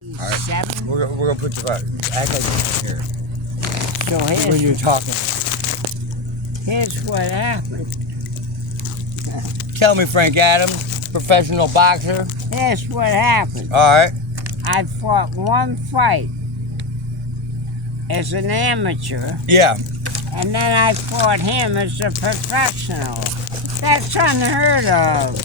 All right. 7. We're gonna put you back. Act like you're here. So When you're talking. here's what happened. Tell me, Frank Adams, professional boxer. Here's what happened. All right. I fought one fight as an amateur, Yeah. and then I fought him as a professional. That's unheard of.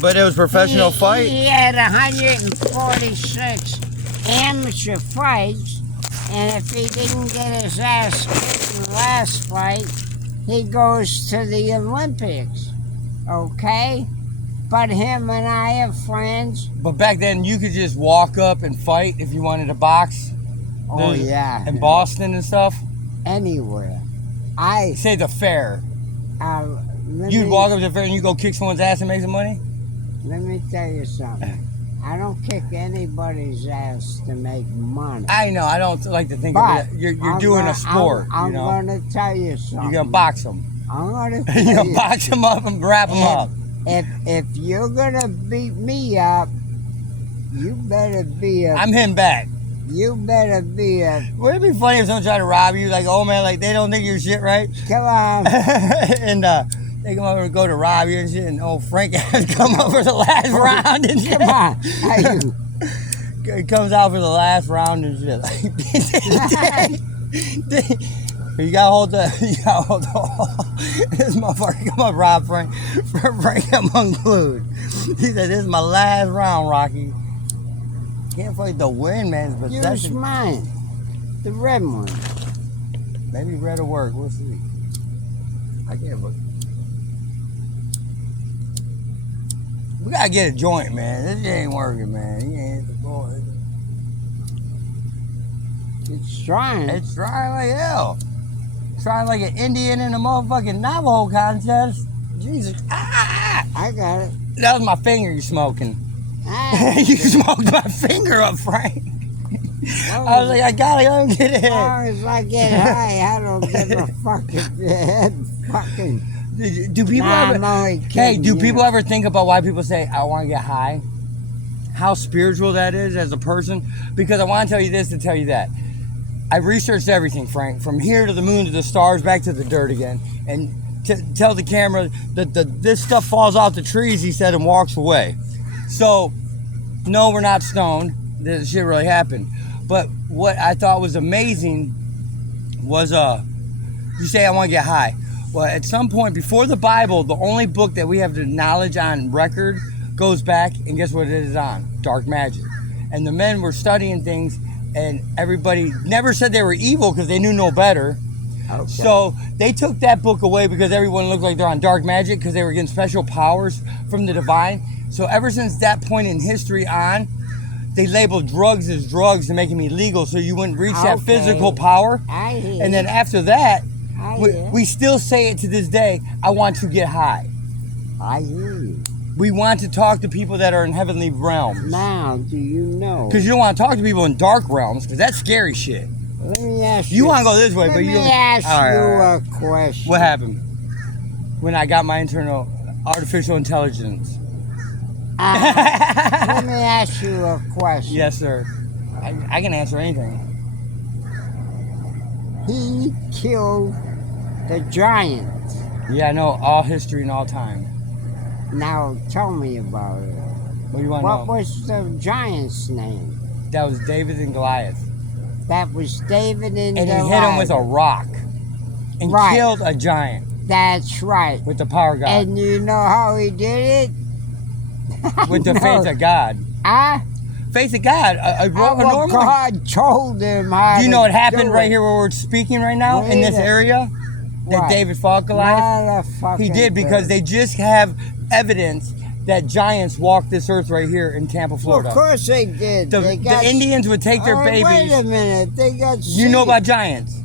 But it was a professional fight. He had 146 amateur fights, and if he didn't get his ass kicked in the last fight, he goes to the Olympics. Okay? But him and I are friends. But back then, you could just walk up and fight if you wanted to box. Oh, yeah. In Boston and stuff. Anywhere. Say the fair. Let You'd me- walk up to the fair and you go kick someone's ass and make some money? Let me tell you something. I don't kick anybody's ass to make money. I know. I don't like to think But of it. You're I'm doing gonna- a sport. I'm you know? going to tell you something. You're gonna box them. I'm going to You're tell gonna you. box them up and wrap them up. If you're going to beat me up, you better be a... I'm hitting back. You better be a... Wouldn't it be funny if someone tried to rob you? Like, oh man, like they don't think you're shit, right? Come on. And they come over and go to rob you and shit, and Frank has come up for the last round and shit. Come on. Hey, He comes out for the last round and shit. You gotta hold the. This motherfucker come up, rob Frank. Frank him unglued. He said, "This is my last round, Rocky." Can't fight the wind, man's use possession. mine. The red one. Maybe red will work. We'll see. I can't look. We gotta get a joint, man. This shit ain't working, man. He ain't the boy. It's trying. It's trying like hell. Trying like an Indian in a motherfucking Navajo contest. Jesus. Ah! I got it. That was my finger you smoking. You smoked my finger up, Frank. I was like, I gotta go and get As it. long as I get high, I don't give a fucking head. Fucking. Do people Nah, ever? I'm only Hey, kidding do you. people ever think about why people say I want to get high? How spiritual that is as a person? Because I want to tell you this to tell you that. I researched everything, Frank, from here to the moon to the stars, back to the dirt again, and tell the camera that this stuff falls off the trees. He said and walks away. So, no, we're not stoned. This shit really happened. But what I thought was amazing was you say I want to get high. Well, at some point before the Bible, the only book that we have the knowledge on record goes back, and guess what it is on? Dark magic. And the men were studying things, and everybody never said they were evil because they knew no better. Okay. So they took that book away because everyone looked like they're on dark magic because they were getting special powers from the divine. So ever since that point in history on, they labeled drugs as drugs to make them illegal so you wouldn't reach that Okay. physical power. I hear. And then after that, I hear. we still say it to this day, I want to get high. I hear you. We want to talk to people that are in heavenly realms. Now, do you know? Because you don't want to talk to people in dark realms, because that's scary shit. Let me ask you. You want to go this way, Let but me you... ask All right, you all right. a question. What happened? When I got my internal artificial intelligence. Let me ask you a question. Yes, sir. I can answer anything. He killed the giant. Yeah, I know all history and all time. Now, tell me about it. What do you want to What know? was the giant's name? That was David and Goliath. That was David and And he hit him with a rock. And Right. killed a giant That's right. with the power of God. And you know how he did it? With the No. faith of God. Ah? Faith of God. Well, God told him how Do you know to what happened do right it. here where we're speaking right now? In Wait this a- area? That What? David fought Goliath? Not a fucking He did because thing. they just have evidence that giants walked this earth right here in Tampa, Well, Florida. of course they did. The, They the got, Indians would take their Oh, Wait a babies. minute. They got You know about giants.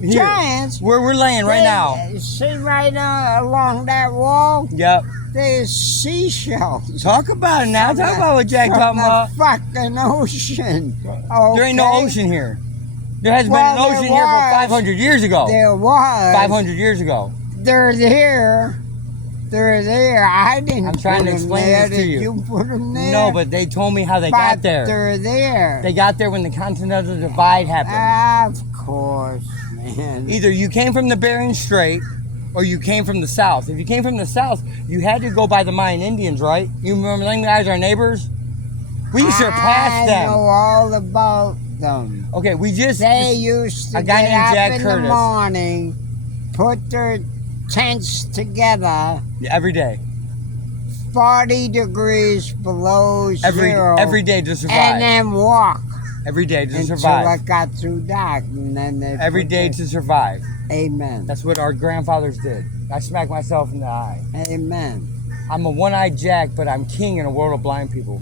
Here, giants? where we're laying right now. See right now along that wall? Yep. There's seashells. Talk about it now. From Talk the- about what Jack from talking the about. fucking ocean. There ain't no Okay? ocean here. There hasn't Well, been an there ocean here for was. 500 years ago. There was. 500 years ago. They're here. they're there. I didn't. I'm trying put to 'em explain there. this to Did you. you put them there? No, but they told me how they got there. They're there. They got there when the Continental Divide happened. Of course, man. Either you came from the Bering Strait or you came from the south. If you came from the south, you had to go by the Mayan Indians, right? You remember them guys, our neighbors? We surpassed I them. know all about them. Okay, we just... They used to a guy get named up Jack in Curtis. the morning, put their tents together, every day. 40 degrees below zero. Every day to survive. And then walk Every day to until survive. it got too dark. And then they Every put day their- to survive. Amen. That's what our grandfathers did. I smacked myself in the eye. Amen. I'm a one-eyed Jack, but I'm king in a world of blind people.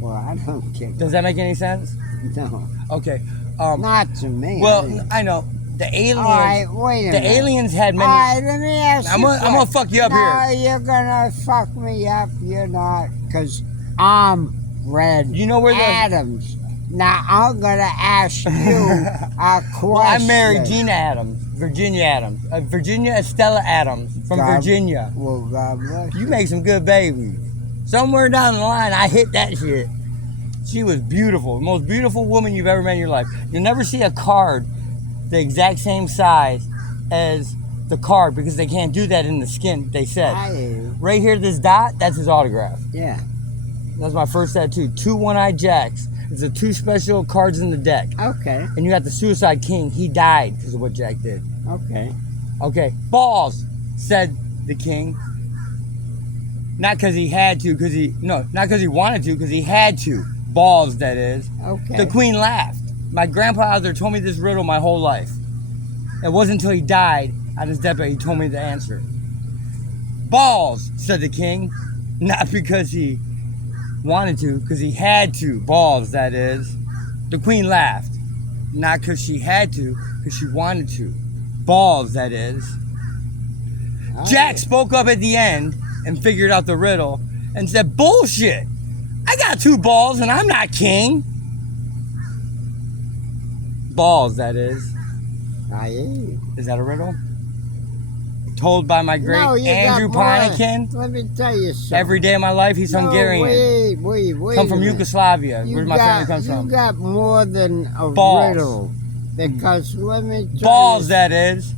Well, I don't care. Does that make any sense? No. Okay. Not to me. Well, I know. The aliens... all right, wait a The minute. aliens had many... All right, let me ask I'm you. gonna fuck you up no, here. you're gonna fuck me up. You're not, because I'm Red You know where the... Adams. Now, I'm gonna ask you a question. Well, I married Gina Adams. Virginia Adams. Virginia Estella Adams from God- Virginia. Well, God bless You make some good babies. Somewhere down the line, I hit that shit. She was beautiful. The most beautiful woman you've ever met in your life. You'll never see a card the exact same size as the card because they can't do that in the skin, they said. Right here, this dot, that's his autograph. Yeah. That's my first tattoo. 2 one-eyed Jacks. It's the 2 special cards in the deck. Okay. And you got the Suicide King. He died because of what Jack did. Okay. Okay. Balls, said the king. Not because he had to, not because he wanted to, because he had to. Balls, that is. Okay. The queen laughed. My grandfather told me this riddle my whole life. It wasn't until he died on his deathbed he told me the answer. Balls, said the king. Not because he wanted to, because he had to. Balls, that is. The queen laughed. Not because she had to, because she wanted to. Balls, that is. Jack spoke up at the end and figured out the riddle and said, bullshit. I got 2 balls and I'm not king. Balls, that is. Is that a riddle? Told by my great Andrew Panikin. Let me tell you something. Every day of my life, he's Hungarian. Wait. Come from a minute. Yugoslavia, You where my family comes You from. got more than a Balls. riddle. Because let me tell Balls, you. that is.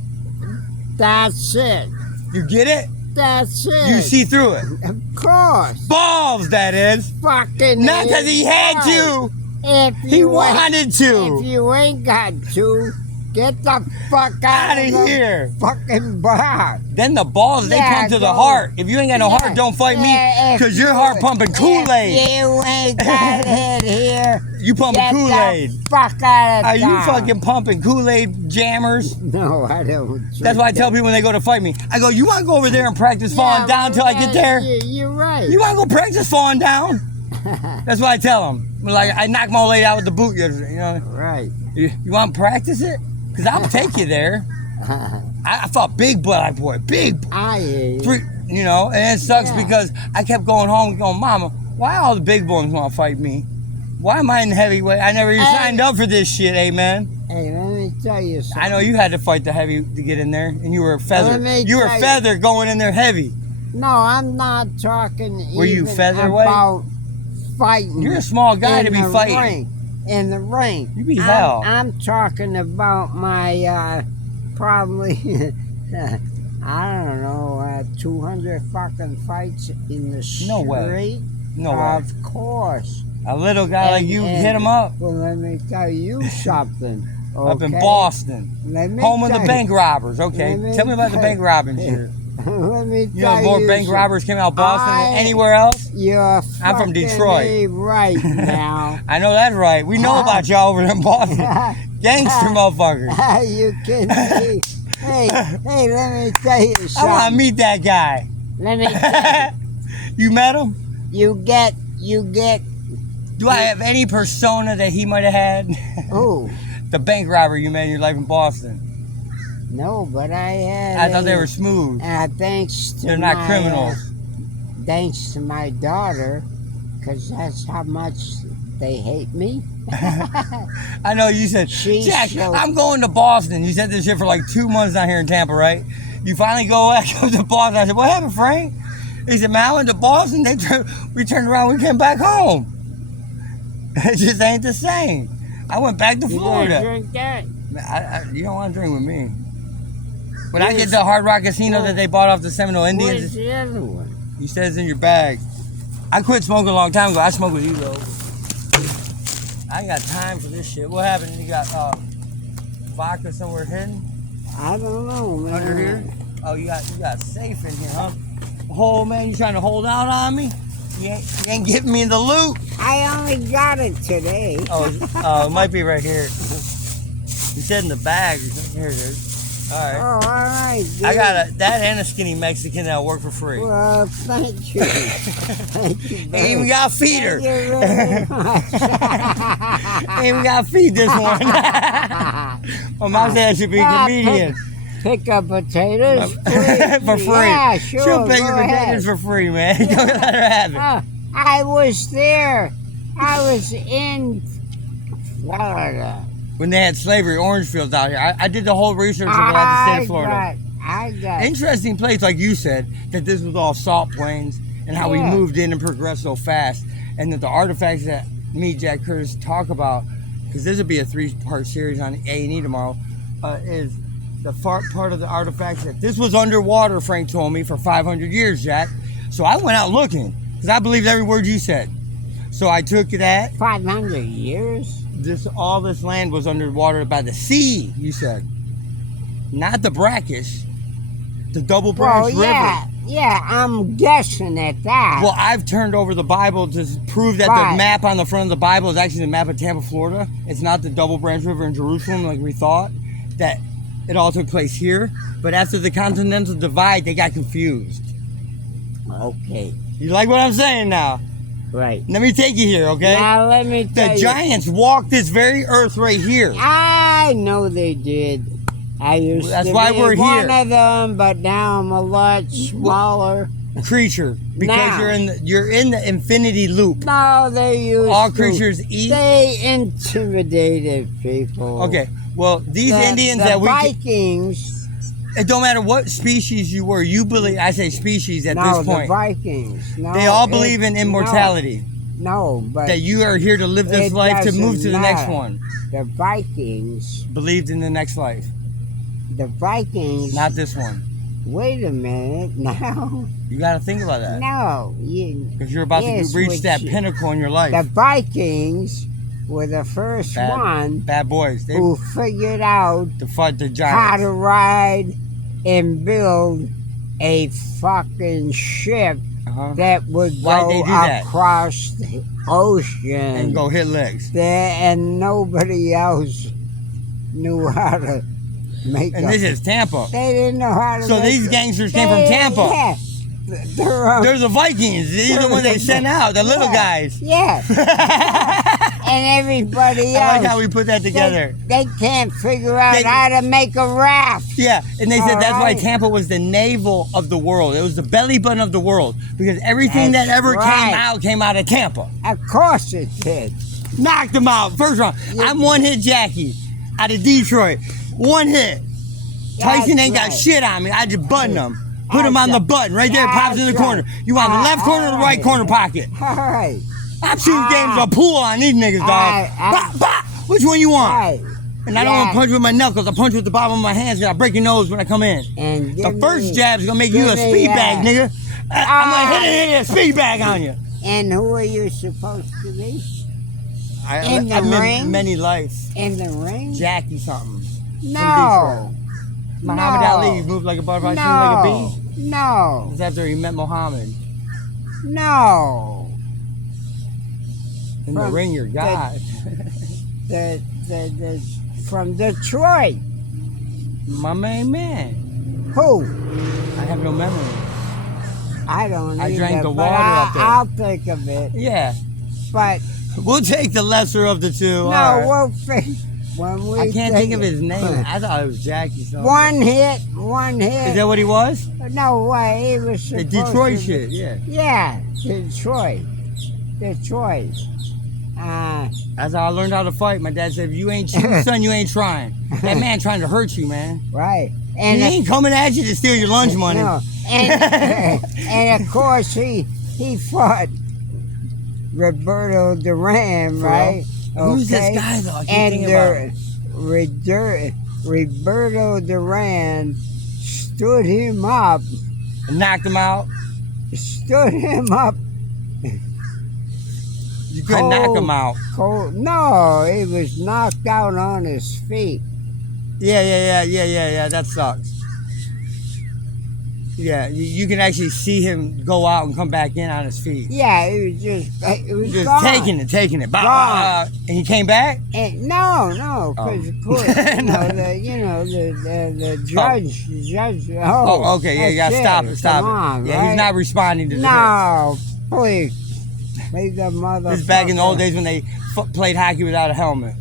That's it. You get it? That's it. You see through it. Of course. Balls, that is. Fucking Not because he had to. If He you wanted If to. you ain't got to, get the fuck Out out of the here. fucking bar. Then the balls, they Yeah, pump to the go. heart. If you ain't got no Yeah. heart, don't fight me. Yeah, if Because your you- heart pumping Kool-Aid. If you ain't got it here, You pumping get Kool-Aid. the fuck out of Are you town. fucking pumping Kool-Aid jammers? No, I don't. That's why I tell people when they go to fight me, I go, you want to go over there and practice falling down until I get there? You're right. You want to go practice falling down? That's what I tell them. Like, I knocked my old lady out with the boot yesterday, you know? Right. You want to practice it? Because I'll take you there. I fought big black boy, big, you know, and it sucks because I kept going home going, Mama, why all the big boys want to fight me? Why am I in the heavyweight? I never even signed up for this shit, amen? Hey, let me tell you something. I know you had to fight the heavy to get in there, and you were a feather. Let me You were a tell you. feather going in there heavy. No, I'm not talking Were you even featherweight? about fighting. You're a small guy in to be the fighting. Ring. In the ring. You be hell. I'm talking about my, probably, I don't know, 200 fucking fights in the street. No way. No way. Of course. A little guy like you hit him up. Well, let me tell you something. Up in okay? Boston. Let me Home of the tell bank robbers. Okay. Let me Tell me about the tell bank you. robbing shit. Let me You know tell more you bank something. robbers came out of Boston than I- anywhere else? You're I'm from fucking Detroit. right now. I know that's right. We know about y'all over there in Boston. Gangster motherfuckers. You kidding me? Hey, let me tell you something. I want to meet that guy. Let me tell You met him? you. You get. Do I have any persona that he might have had? Oh, The bank robber you met in your life in Boston. no, but I had. I thought they were smooth. Thanks to They're not my, criminals. Thanks to my daughter, because that's how much they hate me. I know you said, She's Jack, so- I'm going to Boston. You said this shit for like 2 months down here in Tampa, right? You finally go back to Boston. I said, what happened, Frank? He said, man, I went to Boston. We turned around. We came back home. It just ain't the same. I went back to Florida. You drink that? You don't want to drink with me. When I get the Hard Rock Casino that they bought off the Seminole Indians. Where's the other one? You said it's in your bag. I quit smoking a long time ago. I smoke with you, though. I ain't got time for this shit. What happened? You got vodka somewhere hidden? I don't know, man. Under here? Oh, you got safe in here, huh? Oh, man, you trying to hold out on me? You ain't getting me the loot? I only got it today. It might be right here. You said in the bag. Here it is. All right. Oh, all right. Dude. I got that and a skinny Mexican that'll work for free. Well, thank you. Thank you. Ain't even got to feed her. Thank you very much. Ain't even got to feed this one. My mom said I should be a comedian. Pick up potatoes For free. Yeah, sure. She'll pick go your potatoes for free, man. Don't let her have it. I was there. I was in Florida. When they had slavery, orange fields out here. I did the whole research about the state of Florida. I got Interesting place, like you said, that this was all salt plains and how we moved in and progressed so fast. And that the artifacts that me, Jack Curtis, talk about, because this will be a 3-part series on A&E tomorrow, is the part of the artifacts that this was underwater, Frank told me, for 500 years, Jack. So I went out looking, because I believed every word you said. So I took that. 500 years? All this land was underwater by the sea, you said. Not the brackish, the double branch river. Yeah, I'm guessing at that. Well, I've turned over the Bible to prove that the map on the front of the Bible is actually the map of Tampa, Florida. It's not the double branch river in Jerusalem like we thought. That it all took place here. But after the Continental Divide, they got confused. Okay. You like what I'm saying now? Right. Let me take you here, okay? Now let me tell the you. giants walked this very earth right here. I know they did. I used That's to why be we're one here. of them, but now I'm a lot smaller. Creature, because Now. you're in the infinity loop. No, they used All creatures eat. They intimidated people. Okay, well, these Indians the that we Vikings. it don't matter what species you were. You believe, I say species at this The point. Vikings. No, They all believe in immortality. No, but That you are here to live this it life to move doesn't to the next matter. one. The Vikings. Believed in the next life, The Vikings. not this one. Wait a minute. Now. You got to think about that. No. Because you're about Yes, to reach which- that pinnacle in your life. The Vikings were the first one Bad boys. They who figured out to fight the how giants. to ride and build a fucking ship Uh-huh. that would Why'd go they do that? across the ocean And go hit legs. there, and nobody else knew how to make And this is Tampa. They didn't know how to So make these a- gangsters came from Tampa. Yeah. They're, There's the Vikings. These are the ones they sent out, the little guys. Yeah. And everybody else. I like how we put that together. They can't figure out They- how to make a raft. Yeah, and they said All that's why right. Tampa was the navel of the world. It was the belly button of the world because everything That's that ever right. came out of Tampa. Of course it did. Knocked them out. First round. Yeah. I'm one hit Jackie out of Detroit. One hit. Tyson That's ain't got right. shit on me. I just button him. Put him That's on the right. button right there. It pops in the That's corner. right. You want the left corner or the right All corner right. pocket? All right. I'm shooting games of pool on these niggas, dog. Bah, bah. Which one you want? Right. And I don't want Yeah. to punch with my knuckles. I punch with the bottom of my hands because I break your nose when I come in. And The give first me- jab's gonna make you a give me speed that. bag, nigga. I'm gonna hit a speed bag on you. And who are you supposed to be? I've the been ring? many lives. In the ring? Jackie something. No. Muhammad No. Ali moved like a butterfly, seemed like a No. bee. No. That's after he met Muhammad. No. In the From ring, you're God. The from Detroit. My main man. Who? I have no memory. I don't I either, drank the but water up there. I'll think of it. Yeah. But We'll take the lesser of the two. no, all right. we'll think when we I can't think of it. his name. I thought it was Jackie something. One hit. Is that what he was? No way. He was The supposed Detroit to be- shit, yeah. Yeah, Detroit. That's how I learned how to fight. My dad said, if you ain't shooting, son, you ain't trying. That man trying to hurt you, man. Right. And he ain't coming at you to steal your lunch money. No, And of course he fought Roberto Duran, right? Who's this guy though? I can't think about him. Roberto Duran stood him up. Knocked him out. Stood him up. You couldn't knock him out. No, he was knocked out on his feet. Yeah. That sucks. Yeah, you can actually see him go out and come back in on his feet. Yeah, it was Just gone. taking it. And he came back? No, because of course, the judge. Oh, okay, yeah, you gotta stop it. On, yeah, right? He's not responding to the hits. No, please. Leave the motherfucker. This is back in the old days when they played hockey without a helmet.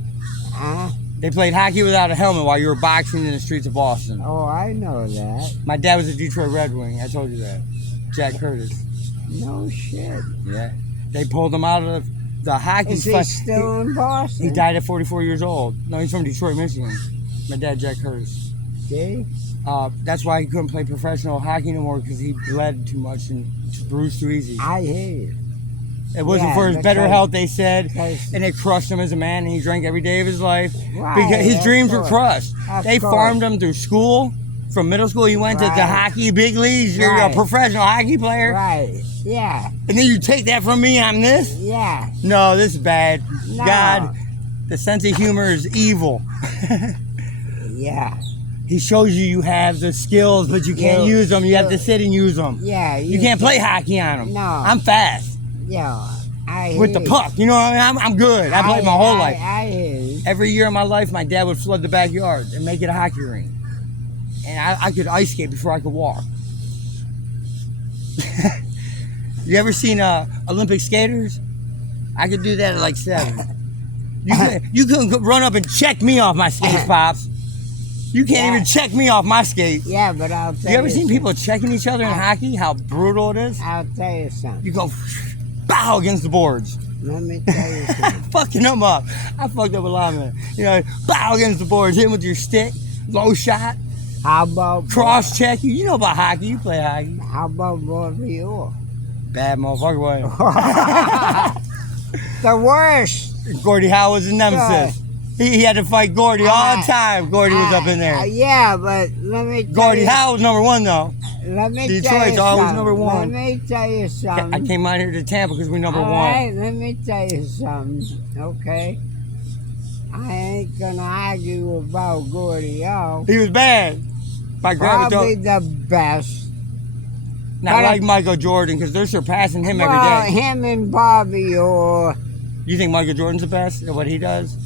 Huh? They played hockey without a helmet while you were boxing in the streets of Boston. Oh, I know that. My dad was a Detroit Red Wing. I told you that. Jack Curtis. No shit. Yeah. They pulled him out of the hockey. Is he still in Boston? He died at 44 years old. No, he's from Detroit, Michigan. My dad, Jack Curtis. See? That's why he couldn't play professional hockey anymore, because he bled too much and bruised too easy. I hear you. It wasn't for his better health, they said, and it crushed him as a man, and he drank every day of his life. Right, Because his dreams were crushed. They farmed him through school. From middle school, he went to the hockey big leagues. You're a professional hockey player. Right, yeah. And then you take that from me and I'm this? Yeah. No, this is bad. No. God, the sense of humor is evil. Yeah. He shows you have the skills, but you can't use them. You have to sit and use them. Yeah. You can't play hockey on them. No. I'm fast. Yeah. With the puck. You know what I mean? I'm good. I played my whole life. I hear you. Every year of my life, my dad would flood the backyard and make it a hockey rink. And I could ice skate before I could walk. You ever seen Olympic skaters? I could do that at like 7. You couldn't run up and check me off my skates, Pops. You can't even check me off my skates. Yeah, but I'll tell you. You ever seen people checking each other in hockey? How brutal it is? I'll tell you something. You go bow against the boards. Let me tell you something. Fucking them up. I fucked up a lot, man. You know, bow against the boards, hit him with your stick, low shot. How about cross check you? You know about hockey. You play hockey. How about Bordeaux? Bad motherfucker. Way. The worst. Gordie Howe was his nemesis. He had to fight Gordie all the time. Gordie was up in there. Yeah, but let me tell Gordie you. Howe was number 1 though. Let me Detroit's tell you always something. number 1. Let me tell you something. I came out here to Tampa because we're number 1. Right, let me tell you something, okay? I ain't gonna argue about Gordie Howe. He was bad. Probably the best. Not like Michael Jordan, because they're surpassing him every day. Him and Bobby or... You think Michael Jordan's the best at what he does?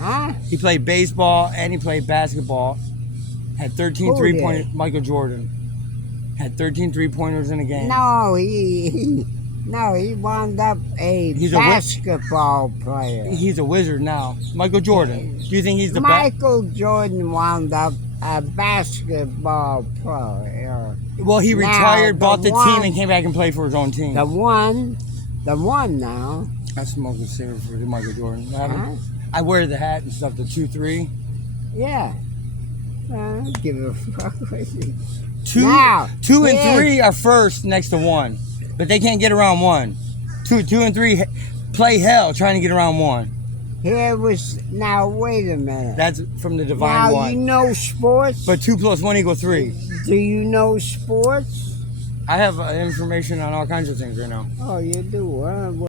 Huh? He played baseball and he played basketball. Had 13 3-pointers. Michael Jordan had 13 3-pointers in a game. No, he wound up a basketball player. He's a wizard now. Michael Jordan. Do you think he's the best? Michael Jordan wound up a basketball player. Well, he retired, bought the team, and came back and played for his own team. The one now. I smoke a cigarette for Michael Jordan. I wear the hat and stuff, the 2-3. Yeah. I don't give a fuck with you. 2 and 3 are first next to 1. But they can't get around 1. 2 and 3 play hell trying to get around 1. Now wait a minute. That's from the Divine One. Now you know sports? But 2 + 1 = 3. Do you know sports? I have information on all kinds of things right now. Oh, you do?